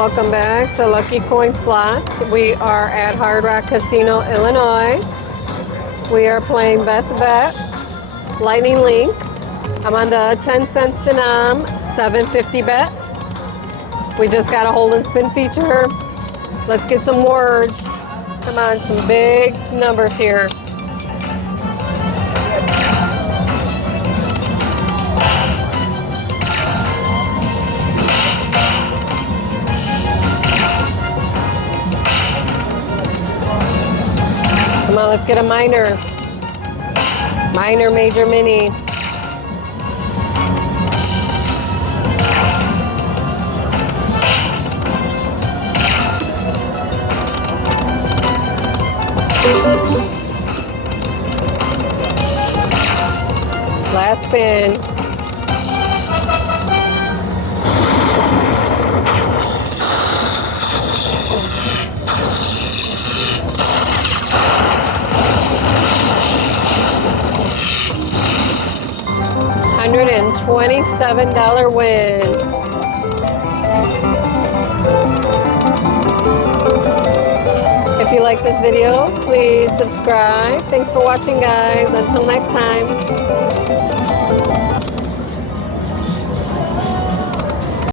Welcome back to Lucky Coin Slots. We are at Hard Rock Casino, Illinois. We are playing Best Bet, LightningLink. I'm on the 10 cents denom, 750 bet. We just got a hold and spin feature. Let's get some words. Come on, some big numbers here. Come on, let's get a minor. Minor, major, mini. Last spin. $127 win. If you like this video, please subscribe. Thanks for watching, guys. Until next time.